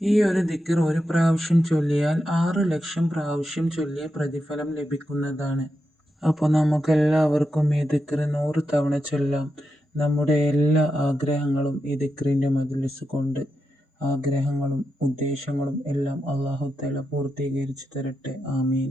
ഈ ഒരു ദിക്കർ ഒരു പ്രാവശ്യം ചൊല്ലിയാൽ ആറ് ലക്ഷം പ്രാവശ്യം ചൊല്ലിയ പ്രതിഫലം ലഭിക്കുന്നതാണ്. അപ്പോൾ നമുക്കെല്ലാവർക്കും ഈ ദിക്കർ നൂറ് തവണ ചൊല്ലാം. നമ്മുടെ എല്ലാ ആഗ്രഹങ്ങളും ഈ ദിക്കറിന്റെ മജ്ലിസ് കൊണ്ട് ആഗ്രഹങ്ങളും ഉദ്ദേശങ്ങളും എല്ലാം അള്ളാഹു തല പൂർത്തീകരിച്ചു തരട്ടെ. ആമീൻ.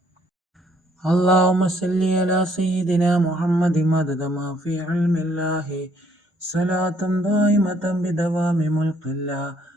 اللهم صل على سيدنا محمد مدد ما في علم الله صلاة دائمة بدوام ملك الله.